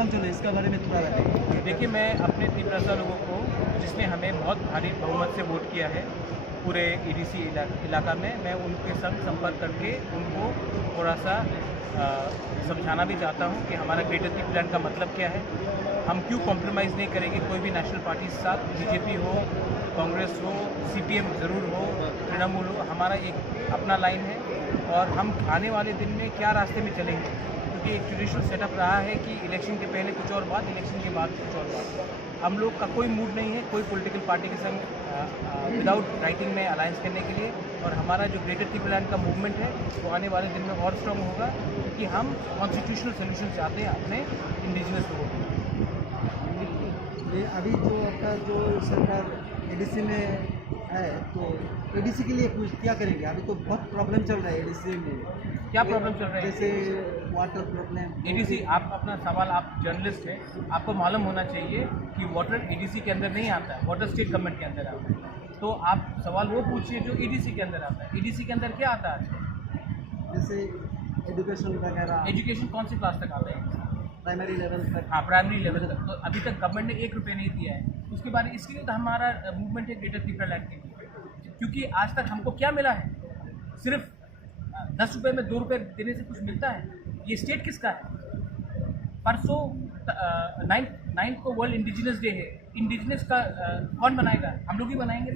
Programme चल रहा है, इसके बारे में थोड़ा बताइए। देखिए, मैं अपने त्रिपुरा लोगों को, जिसने हमें बहुत भारी बहुमत से वोट किया है पूरे ईडीसी इलाका में, मैं उनके संग संपर्क करके उनको थोड़ा सा समझाना भी चाहता हूँ कि हमारा ग्रेटर त्रिपुरा का मतलब क्या है। हम क्यों कॉम्प्रोमाइज़ नहीं करेंगे कोई भी नेशनल पार्टी के साथ, बीजेपी हो, कांग्रेस हो, सीपीएम ज़रूर हो, तृणमूल हो, हमारा एक अपना लाइन है। और हम आने वाले दिन में क्या रास्ते में चलेंगे, क्योंकि एक ट्रेडिशनल सेटअप रहा है कि इलेक्शन के पहले कुछ और बात, इलेक्शन के बाद कुछ और बात। हम लोग का कोई मूड नहीं है कोई पॉलिटिकल पार्टी के संग विदाउट राइटिंग में अलायंस करने के लिए। और हमारा जो ग्रेटर त्रिपुरा का मूवमेंट है वो आने वाले दिन में और स्ट्रॉन्ग होगा, क्योंकि हम कॉन्स्टिट्यूशनल सोल्यूशन चाहते हैं अपने इंडिजिनस लोगों को। ये अभी जो आपका जो सरकार एडीसी में है, तो एडीसी के लिए कुछ क्या करेंगे? अभी तो बहुत प्रॉब्लम चल रहा है एडीसी में। क्या प्रॉब्लम चल रहा है? जैसे वाटर प्रॉब्लम। एडीसी, आप अपना सवाल, आप जर्नलिस्ट हैं, आपको मालूम होना चाहिए कि वाटर एडीसी के अंदर नहीं आता है, वाटर स्टेट गवर्नमेंट के अंदर आता है। तो आप सवाल वो पूछिए जो एडीसी के अंदर आता है। एडीसी के अंदर क्या आता है? जैसे एजुकेशन वगैरह। एजुकेशन कौन सी क्लास तक आता है? प्राइमरी लेवल तक। हाँ, प्राइमरी लेवल तक। तो अभी तक गवर्नमेंट ने 1 रुपये नहीं दिया है। उसके बाद इसके लिए तो हमारा मूवमेंट है ग्रेटर त्रिपुरा लैंड के लिए, क्योंकि आज तक हमको क्या मिला है? सिर्फ 10 रुपये में 2 रुपये देने से कुछ मिलता है? ये स्टेट किसका है? परसों 9 को वर्ल्ड इंडिजिनस डे है। इंडिजिनस का कौन बनाएगा? हम लोग ही बनाएंगे।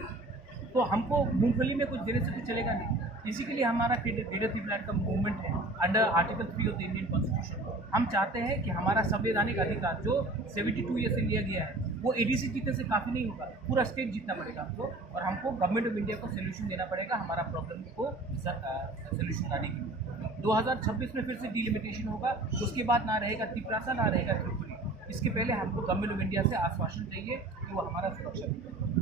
तो हमको मूंगफली में कुछ देने से कुछ चलेगा नहीं। इसी के लिए हमारा ग्रेटर त्रिपुरा का मूवमेंट है under article 3 of the Indian constitution. हम चाहते हैं कि हमारा संवैधानिक अधिकार जो 72 ईयर से लिया गया है वो एडीसी जीतने से काफ़ी नहीं होगा, पूरा स्टेट जीतना पड़ेगा हमको। और हमको गवर्नमेंट ऑफ इंडिया को सोल्यूशन देना पड़ेगा हमारा प्रॉब्लम को सोल्यूशन लाने के लिए। 2026 में फिर से डिलिमिटेशन होगा, उसके बाद ना रहेगा त्रिपुरा, ना रहेगा त्रिपुरी। इसके पहले हमको गवर्नमेंट ऑफ इंडिया से आश्वासन चाहिए कि वो हमारा सुरक्षा देगा।